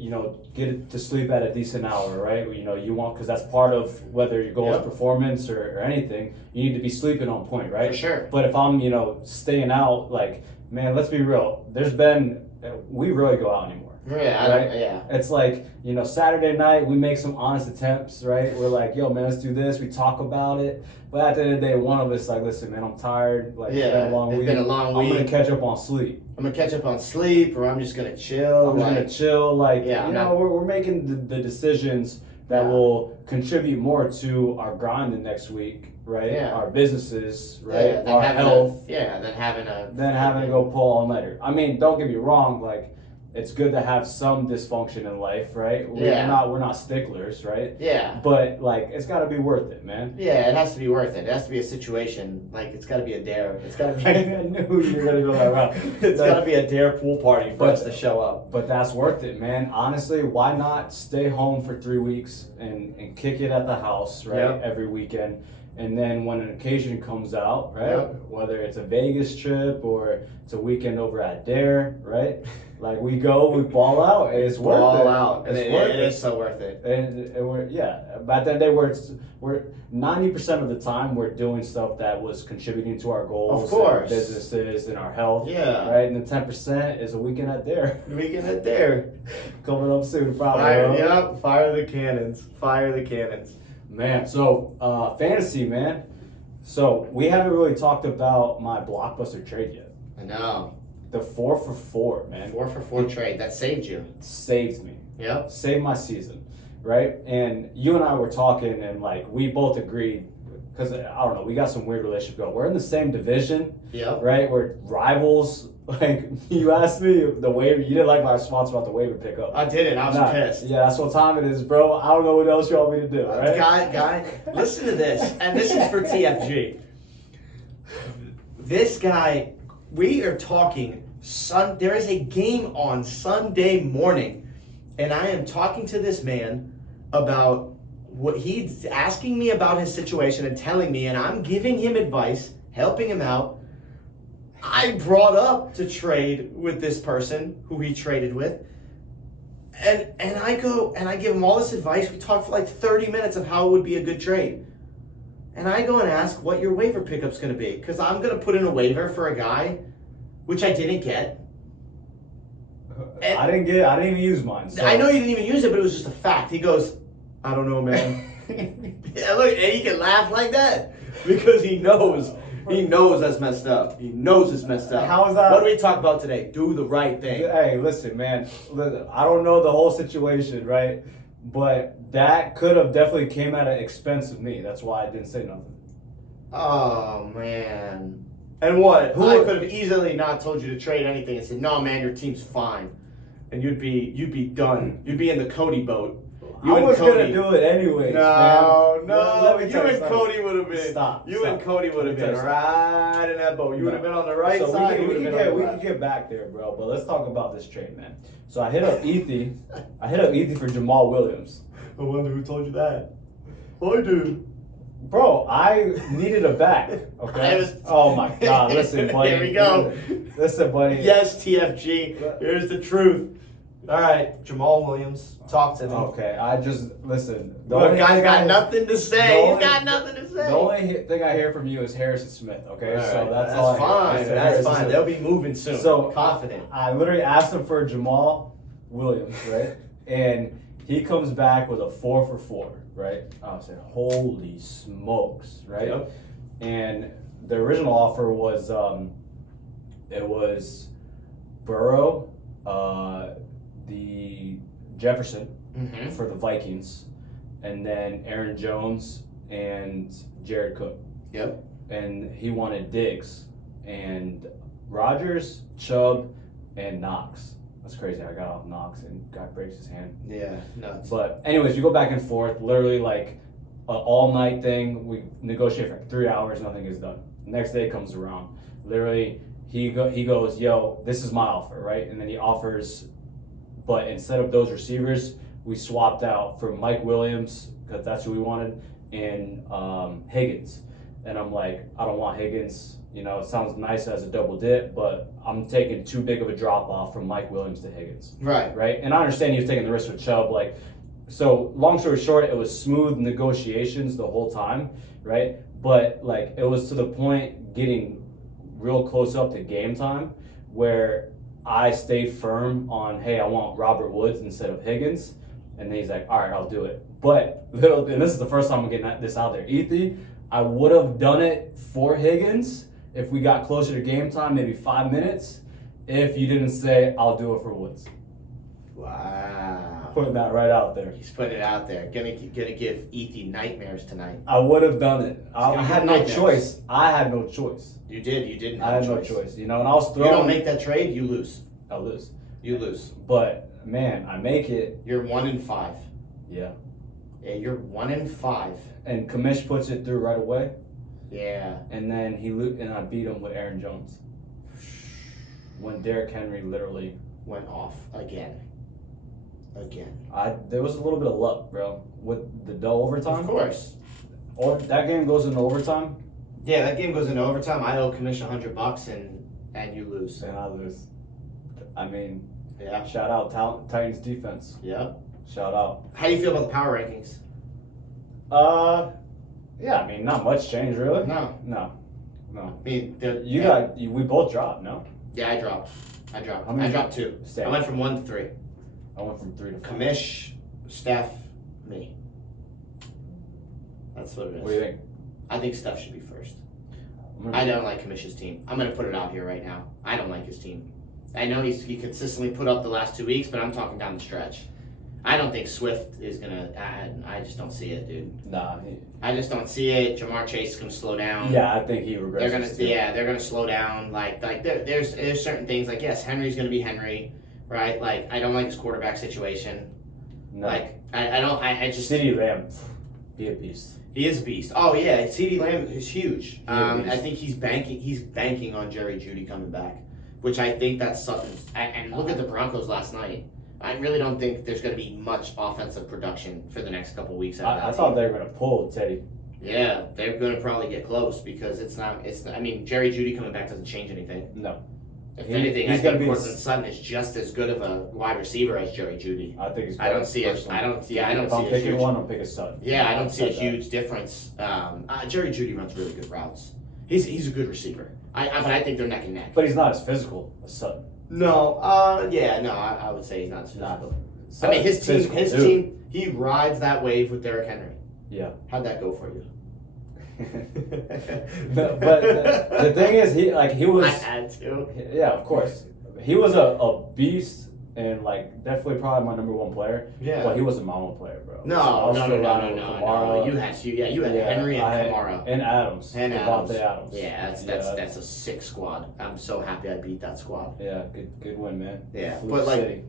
get to sleep at a decent hour, right? You want, because that's part of whether your goal is performance or anything, you need to be sleeping on point, right? For sure. But if I'm, staying out, like, man, let's be real. We rarely go out anymore. Yeah, It's like, Saturday night, we make some honest attempts, right? We're like, yo, man, let's do this. We talk about it. But at the end of the day, one of us like, listen, man, I'm tired. Like, it's been a long week. I'm going to catch up on sleep. I'm going to catch up on sleep, or I'm just going to chill. I'm just going to chill. Like, yeah, we're making the decisions that will contribute more to our grind the next week, right? Yeah. Our businesses, right? Yeah, our health. Than having to go pull all-nighter. I mean, don't get me wrong, like, it's good to have some dysfunction in life, right? We're not sticklers, right? Yeah. But like, it's got to be worth it, man. Yeah, it has to be worth it. It has to be a situation. Like, it's got to be a dare. It's got to be. I knew you were gonna go that route. It's got to be a dare pool party for us to show up. But that's worth it, man. Honestly, why not stay home for 3 weeks and kick it at the house, right? Every weekend. And then when an occasion comes out, right? Whether it's a Vegas trip or it's a weekend over at Dare, right? Like, we go, we ball out, and it's worth it. Ball out. It is so worth it. And we're, but then we're 90% of the time we're doing stuff that was contributing to our goals, of course, our businesses and our health. Yeah. Right. And the 10% is a weekend at Dare. Weekend at Dare. Coming up soon, probably. Fire the cannons. Fire the cannons. Man, so fantasy, man. So we haven't really talked about my blockbuster trade yet. I know. The 4 for 4, man. 4 for 4 trade. That saved you. Saved me. Yep. Saved my season, right? And you and I were talking, and like, we both agreed, because I don't know, we got some weird relationship going. We're in the same division. Yep. Right? We're rivals. Like, you asked me the waiver. You didn't like my response about the waiver pickup. I didn't. I was pissed. Yeah, that's what time it is, bro. I don't know what else you want me to do, right? Guy, listen to this. And this is for TFG. This guy, we are talking, there is a game on Sunday morning. And I am talking to this man about what he's asking me about his situation and telling me, and I'm giving him advice, helping him out. I brought up to trade with this person who he traded with, and I go and I give him all this advice. We talk for like 30 minutes of how it would be a good trade, and I go and ask what your waiver pickup's going to be, because I'm going to put in a waiver for a guy, which I didn't get. And I didn't even use mine. So. I know you didn't even use it, but it was just a fact. He goes, I don't know, man. Yeah, look, and he can laugh like that because he knows. He knows that's messed up. He knows it's messed up. How is that? What do we talk about today? Do the right thing. Hey, listen, man. I don't know the whole situation, right? But that could have definitely came at an expense of me. That's why I didn't say nothing. Oh, man. And what? I could have easily not told you to trade anything and said, no, man, your team's fine. And you'd be done. You'd be in the Cody boat. I was gonna do it anyways. No, man. You and Cody would have been. And Cody would have been right in that boat. You would have been on the right side. We can get back there, bro. But let's talk about this trade, man. So I hit up Ethy. For Jamal Williams. I wonder who told you that. I do. Bro, I needed a back. Okay. Oh my God! Listen, buddy. Here we go. Listen, buddy. Yes, TFG. Here's the truth. All right, Jamal Williams, talk to me. Okay, listen. Look, guy's got nothing to say. He's got nothing to say. The only thing I hear from you is Harrison Smith. Okay, right, so that's fine. That's fine. They'll be moving soon. So confident. I literally asked him for Jamal Williams, right? And he comes back with a 4 for 4, right? I said, holy smokes, right? Yep. And the original offer was it was Burrow, the Jefferson for the Vikings, and then Aaron Jones and Jared Cook. Yep. And he wanted Diggs and Rodgers, Chubb, and Knox. That's crazy. I got off Knox and guy breaks his hand. Yeah, nuts. But anyways, you go back and forth, literally like all night thing. We negotiate for 3 hours, nothing is done. Next day comes around. Literally, he goes, yo, this is my offer, right? And then he offers, but instead of those receivers, we swapped out for Mike Williams, because that's who we wanted, and Higgins. And I'm like, I don't want Higgins. You know, it sounds nice as a double dip, but I'm taking too big of a drop off from Mike Williams to Higgins. Right. Right? And I understand he was taking the risk with Chubb. Like, so long story short, it was smooth negotiations the whole time, right? But like, it was to the point getting real close up to game time where I stayed firm on, hey, I want Robert Woods instead of Higgins. And then he's like, all right, I'll do it. But, and this is the first time I'm getting this out there, Ethy, I would have done it for Higgins if we got closer to game time, maybe 5 minutes, if you didn't say, I'll do it for Woods. Wow. Putting that right out there. He's putting it out there. Gonna give Ethy nightmares tonight. I would have done it. I had no nightmares. choice. I had no choice. You did. You didn't I have had a no choice. choice. You know, and I was You throwing. don't make that trade, you lose. I'll lose. You lose. But, man, I make it. You're 1-5. Yeah. Yeah, you're 1-5. And Kamish puts it through right away. Yeah. And then and I beat him with Aaron Jones. When Derrick Henry literally Went off again. there was a little bit of luck, bro, with the overtime. Of course. Or that game goes into overtime. Yeah, that game goes into overtime. I owe Commission $100 and you lose. And I lose. I mean, Yeah. shout out Titans defense. Yeah. Shout out. How do you feel about the power rankings? Yeah, I mean, not much change really. No. No. I mean, We both dropped, no? Yeah, I dropped. How many? I dropped 2. Same. I went from 1 to 3. I went from 3 to 5. Commish, Steph, me. That's what it is. What do you think? I think Steph should be first. I don't like Commish's team. I'm going to put it out here right now. I don't like his team. I know he consistently put up the last 2 weeks, but I'm talking down the stretch. I don't think Swift is going to add. I just don't see it, dude. Nah. I just don't see it. Jamar Chase is going to slow down. Yeah, I think he regresses. They're gonna slow down. Like there's certain things. Like, yes, Henry's gonna be Henry, right? Like, I don't like his quarterback situation. No. Like I just CeeDee Lamb, be a beast. He is a beast. Oh yeah, CeeDee Lamb is huge. He is. I think he's banking on Jerry Jeudy coming back, which I think that's something. And look at the Broncos last night. I really don't think there's going to be much offensive production for the next couple weeks. I thought they were going to pull Teddy. Yeah, they're going to probably get close because it's not. I mean, Jerry Jeudy coming back doesn't change anything. No. If anything, I think Cortland Sutton is just as good of a wide receiver as Jerry Jeudy. I think he's. I don't see it. I don't see. If I'm picking one, I'm picking Sutton. Yeah, I don't see a huge difference. Jerry Jeudy runs really good routes. He's a good receiver. But I think they're neck and neck. But he's not as physical as Sutton. No. I would say he's not as physical. I mean, his team, he rides that wave with Derrick Henry. Yeah. How'd that go for you? but the thing is, he was. I had to. Yeah, of course. He was a beast and definitely probably my number 1 player. Yeah. But he was a mama player, bro. No. Kamara. You had Henry and Kamara and Adams. And Adams. Yeah, that's a sick squad. I'm so happy I beat that squad. Yeah, good win, man. Yeah, Flew but City.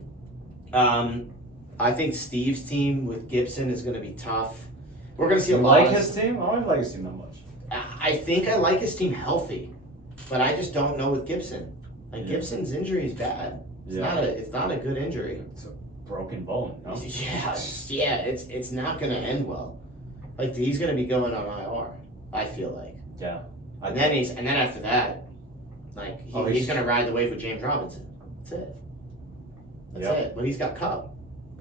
I think Steve's team with Gibson is going to be tough. We're going to see a You lot. like his team? I don't like his team that much. I think I like his team healthy, but I just don't know with Gibson. Gibson's injury is bad. It's not a good injury. It's a broken bone. No? Yeah. It's not going to end well. He's going to be going on IR. I feel like. Yeah. And then after that, he's going to ride the wave with James Robinson. That's it. That's it. But he's got Cup.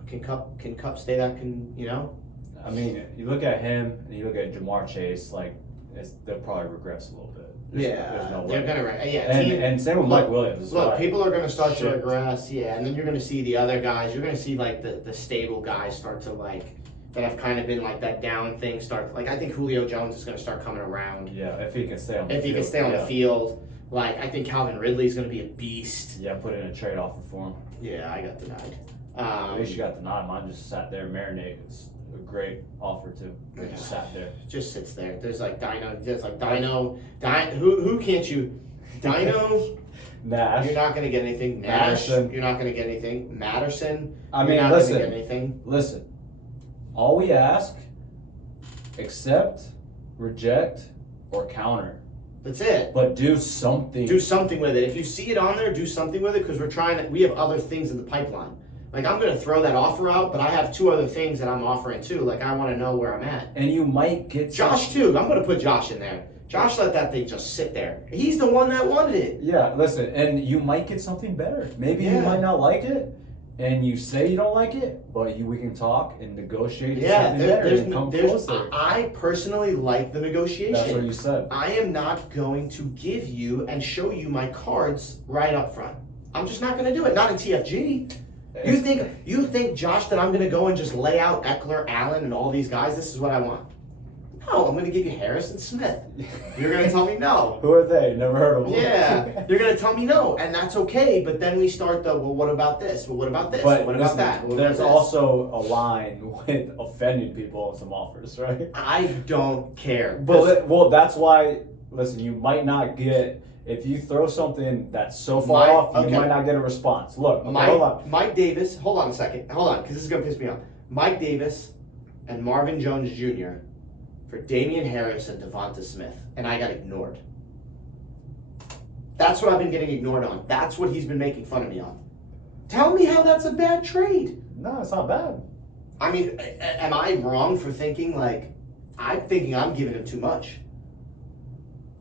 Can Cup stay that? I mean, you look at him and you look at Jamar Chase. They'll probably regress a little bit. There's no way. They're gonna. And same with Mike Williams. Look, people are gonna start to regress. Yeah, and then you're gonna see the other guys. You're gonna see the stable guys start to that have kind of been that down thing start. I think Julio Jones is gonna start coming around. Yeah, if he can stay on. If he can stay on the field. I think Calvin Ridley's gonna be a beast. Yeah, put in a trade offer for him. Yeah, I got denied. At least you got denied. Mine just sat there marinating. It's a great offer too. They just sat there. Just sits there. There's Dino. Who can't you? Dino. Nash. You're not gonna get anything. Nash. Madison. You're not gonna get anything. Madison. I mean, you're not listen. gonna get anything. Listen. All we ask accept, reject, or counter. That's it. But do something. Do something with it. If you see it on there, do something with it, because we have other things in the pipeline. Like, I'm going to throw that offer out, but I have 2 other things that I'm offering too. Like, I want to know where I'm at. And you might get Josh too. I'm going to put Josh in there. Josh let that thing just sit there. He's the one that wanted it. Yeah, listen, and you might get something better. Maybe you might not like it, and you say you don't like it, but we can talk and negotiate something better and come closer. I personally like the negotiation. That's what you said. I am not going to give you and show you my cards right up front. I'm just not going to do it. Not in TFG. You think, Josh, that I'm going to go and just lay out Eckler, Allen, and all these guys? This is what I want. No, I'm going to give you Harris and Smith. You're going to tell me no. Who are they? Never heard of them. Yeah, you're going to tell me no, and that's okay. But then we start well, what about this? Well, what about this? But what about that? There's also a line with offending people on some offers, right? I don't care. Well, that's why. Listen, you might not get. If you throw something that's so far off, you might not get a response. Look, hold on. Mike Davis, hold on a second. Hold on, because this is going to piss me off. Mike Davis and Marvin Jones Jr. for Damian Harris and Devonta Smith, and I got ignored. That's what I've been getting ignored on. That's what he's been making fun of me on. Tell me how that's a bad trade. No, it's not bad. I mean, am I wrong for thinking, I'm thinking I'm giving him too much?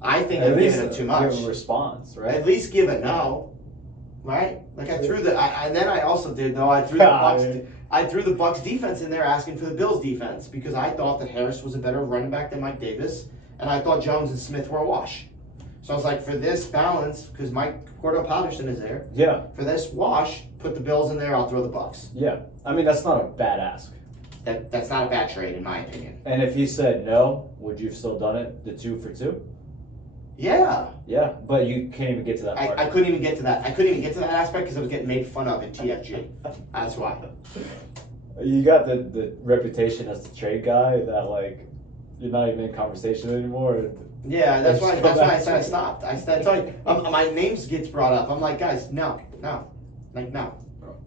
I think I'm giving him too much. Give a response, right? At least give a no, right? Like I threw and then I also did though. I threw the Bucs. I threw the Bucs defense in there, asking for the Bills defense because I thought that Harris was a better running back than Mike Davis, and I thought Jones and Smith were a wash. So I was like, for this balance, because Cordell Patterson is there. Yeah. For this wash, put the Bills in there. I'll throw the Bucs. Yeah. I mean, that's not a bad ask. That's not a bad trade in my opinion. And if he said no, would you have still done it? The 2 for 2? Yeah. Yeah, but you can't even get to that part. I couldn't even get to that. I couldn't even get to that aspect because I was getting made fun of in TFG. That's why. You got the reputation as the trade guy that you're not even in conversation anymore. Yeah, that's why I said I stopped. I said, my name gets brought up. I'm like, guys, no.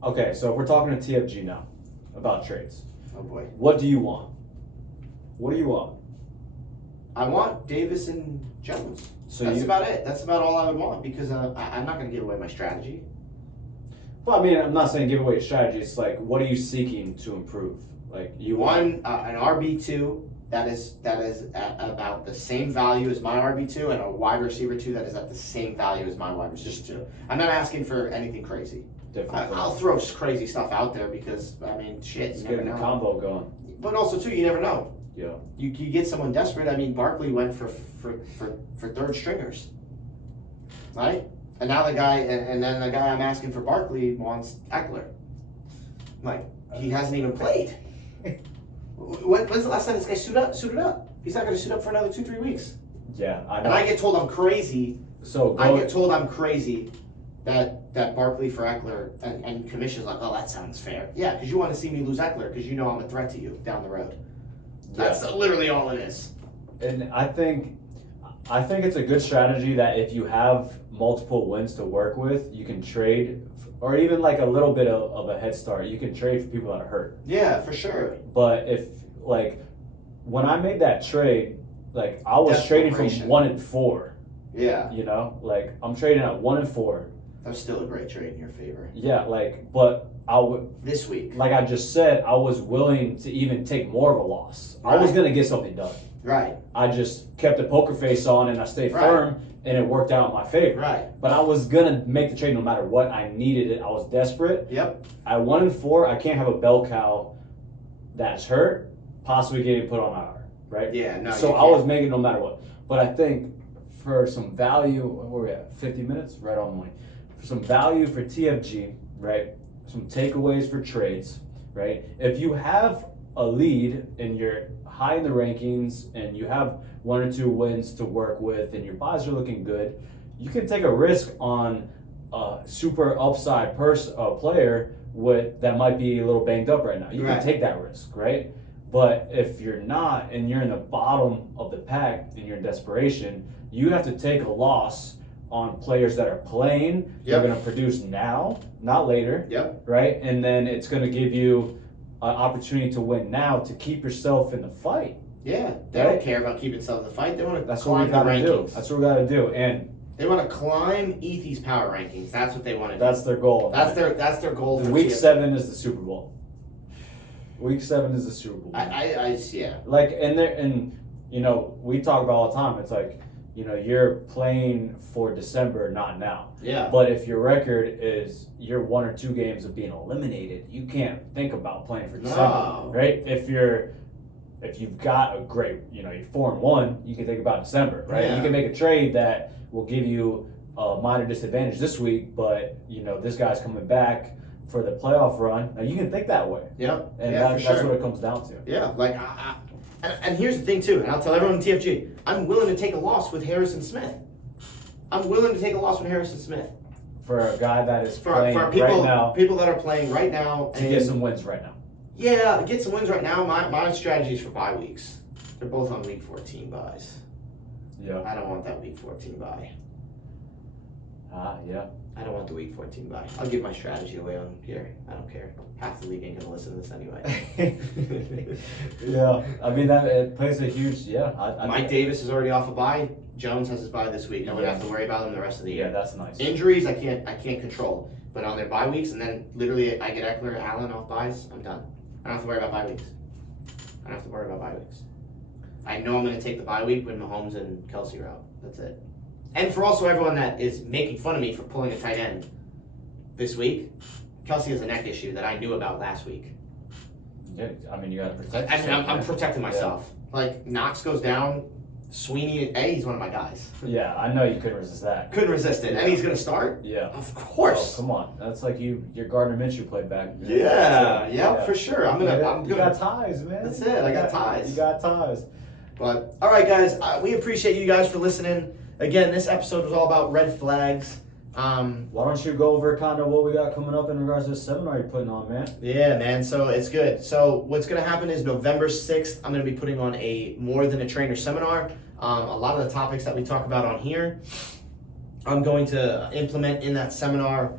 Okay, so if we're talking to TFG now about trades. Oh boy. What do you want? What do you want? I want Davis and Jones. So that's about it. That's about all I would want because I'm not going to give away my strategy. Well, I mean, I'm not saying give away your strategy. It's what are you seeking to improve? You want an RB2 that is at about the same value as my RB2 and a wide receiver 2 that is at the same value as my wide receiver 2. I'm not asking for anything crazy. I'll throw crazy stuff out there because, I mean, shit. It's getting a combo going. But also, too, you never know. Yeah. You get someone desperate. I mean, Barkley went for third stringers, right? And now the guy, and then the guy I'm asking for Barkley wants Eckler. He hasn't even played. When's the last time this guy suited up? He's not going to suit up for another 2-3 weeks. Yeah, I know. And I get told I'm crazy. I get told I'm crazy that Barkley for Eckler and commission's like, oh, that sounds fair. Yeah, because you want to see me lose Eckler because you know I'm a threat to you down the road. That's literally all it is. And I think it's a good strategy that if you have multiple wins to work with, you can trade, or even a little bit of a head start. You can trade for people that are hurt. Yeah, for sure. But if when I made that trade, I was trading from 1-4. Yeah. I'm trading at 1-4. That's still a great trade in your favor. Yeah, but I would this week. Like I just said, I was willing to even take more of a loss. Right. I was gonna get something done. Right. I just kept a poker face on and I stayed firm, and it worked out in my favor. Right. But I was gonna make the trade no matter what. I needed it. I was desperate. Yep. At 1-4, I can't have a bell cow that's hurt, possibly getting put on IR. Right. Yeah. No. So I was making it no matter what. But I think for some value, where we at? 50 minutes, right on the money. For some value for TFG, right? Some takeaways for trades, right? If you have a lead and you're high in the rankings and you have 1 or 2 wins to work with and your buys are looking good, you can take a risk on a super upside player that might be a little banged up right now. You can take that risk, right? But if you're not and you're in the bottom of the pack and you're in desperation, you have to take a loss on players that are playing. They're going to produce now, not later. Yep. Right? And then it's going to give you an opportunity to win now to keep yourself in the fight. Yeah, they don't care about keeping themselves in the fight. They want to That's what we climb the gotta do. rankings. That's what we gotta do. And they want to climb Ethy's power rankings. That's what they want to do. That's their goal. That's their goal. For Week 7 is the Super Bowl. Week 7 is the Super Bowl. Yeah. Like, and you know, we talk about all the time. It's like, you know, you're playing for December, not now. Yeah. But if your record is you're 1 or 2 games of being eliminated, you can't think about playing for December, right? If you've got a great, you know, you're 4-1, you can think about December, right? Yeah. You can make a trade that will give you a minor disadvantage this week, but you know this guy's coming back for the playoff run. Now you can think that way. Yep. And yeah, that's what it comes down to. Yeah, like and here's the thing too, and I'll tell everyone in TFG, I'm willing to take a loss with Harrison Smith. I'm willing to take a loss with Harrison Smith. For a guy that is playing for people, right now. People that are playing right now. To get some wins right now. Yeah, get some wins right now. My strategy is for bye weeks. They're both on week 14 buys. Yeah. I don't want that week 14 bye. Yeah. I don't want the week 14 bye. I'll give my strategy away on here. I don't care. Half the league ain't gonna listen to this anyway. Yeah, I mean that it plays a huge Mike Davis is already off a bye. Jones has his bye this week. I would have to worry about him the rest of the year. Yeah, that's nice. Injuries I can't control, but on their bye weeks, and then literally I get Eckler, Allen off buys. I'm done. I don't have to worry about bye weeks. I know I'm gonna take the bye week when Mahomes and Kelsey are out. That's it. And for also everyone that is making fun of me for pulling a tight end this week, Kelsey has a neck issue that I knew about last week. Yeah, I mean you gotta protect I mean, yourself. I'm protecting myself. Yeah. Like Knox goes down, Sweeney, he's one of my guys. Yeah, I know you couldn't resist that. Couldn't resist it, and he's gonna start. Yeah, of course. Oh, come on, that's like your Gardner Minshew played back. Yeah, for sure. You got ties, man. That's it. I got ties. You got ties. But all right, guys, we appreciate you guys for listening. Again, this episode was all about red flags. Why don't you go over kind of what we got coming up in regards to the seminar you're putting on, man? Yeah, man. So it's good. So what's going to happen is November 6th, I'm going to be putting on a More Than a Trainer seminar. A lot of the topics that we talk about on here, I'm going to implement in that seminar.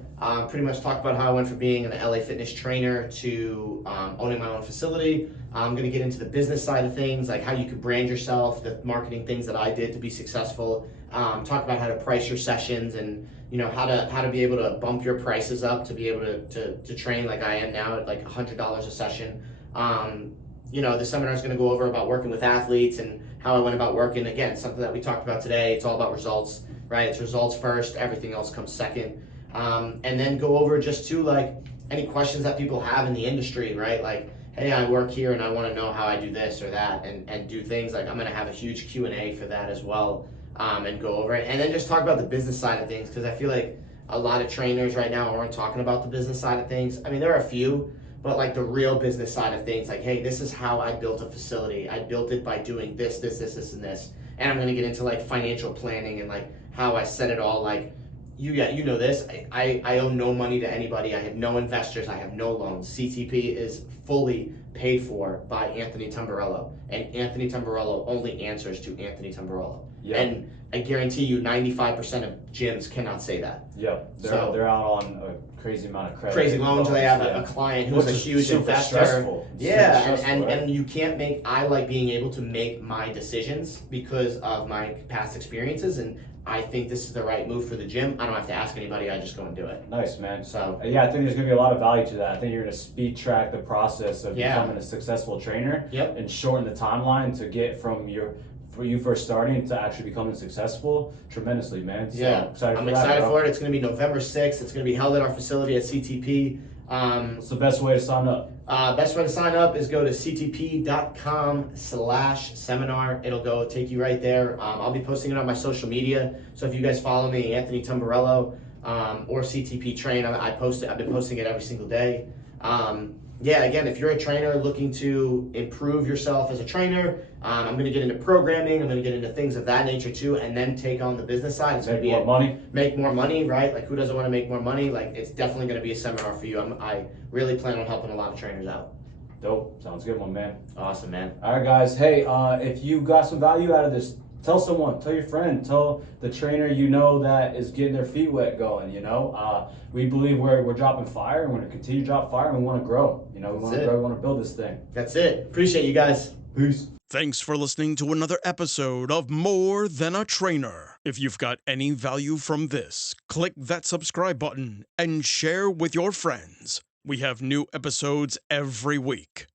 Pretty much talk about how I went from being an LA Fitness trainer to owning my own facility. I'm going to get into the business side of things, like how you could brand yourself, the marketing things that I did to be successful. Talk about how to price your sessions and how to be able to bump your prices up to be able to train like I am now at like $100 a session. The seminar is going to go over about working with athletes and how I went about working. Again, something that we talked about today. It's all about results, right? It's results first. Everything else comes second. And then go over just to like any questions that people have in the industry, right? Like, hey, I work here and I want to know how I do this or that and do things. Like I'm going to have a huge Q&A for that as well, and go over it. And then just talk about the business side of things, because I feel like a lot of trainers right now aren't talking about the business side of things. I mean, there are a few, but like the real business side of things, like, hey, this is how I built a facility. I built it by doing this, and this. And I'm going to get into like financial planning and like how I set it all. Like, you know this, I owe no money to anybody. I have no investors. I have no loans. CTP is fully paid for by Anthony Tamburello, and Anthony Tamburello only answers to Anthony Tamburello. Yep. And I guarantee you 95% of gyms cannot say that. Yeah, they're out on a crazy amount of credit. Crazy loans, or they have a client who's a huge investor. Stressful. Yeah, and you can't I like being able to make my decisions because of my past experiences, and I think this is the right move for the gym. I don't have to ask anybody. I just go and do it. Nice, man. So yeah, I think there's going to be a lot of value to that. I think you're going to speed track the process of becoming a successful trainer. Yep. And shorten the timeline to get from you first starting to actually becoming successful tremendously, man. So I'm excited for it. It's going to be November 6th. It's going to be held at our facility at CTP. What's the best way to sign up? Best way to sign up is go to ctp.com/seminar. It'll take you right there. I'll be posting it on my social media. So if you guys follow me, Anthony Tamburello, or CTP Train, I've been posting it every single day. Again, if you're a trainer looking to improve yourself as a trainer, I'm going to get into programming. I'm going to get into things of that nature too, and then take on the business side. It's going to be make more money, right? Like, who doesn't want to make more money? Like, it's definitely going to be a seminar for you. I really plan on helping a lot of trainers out. Dope. Sounds good one, man. Awesome, man. All right, guys. Hey, if you got some value out of this, tell someone, tell your friend, tell the trainer that is getting their feet wet going, We believe we're dropping fire, and we're going to continue to drop fire, and we want to grow. We want to grow, we want to build this thing. That's it. Appreciate you guys. Peace. Thanks for listening to another episode of More Than a Trainer. If you've got any value from this, click that subscribe button and share with your friends. We have new episodes every week.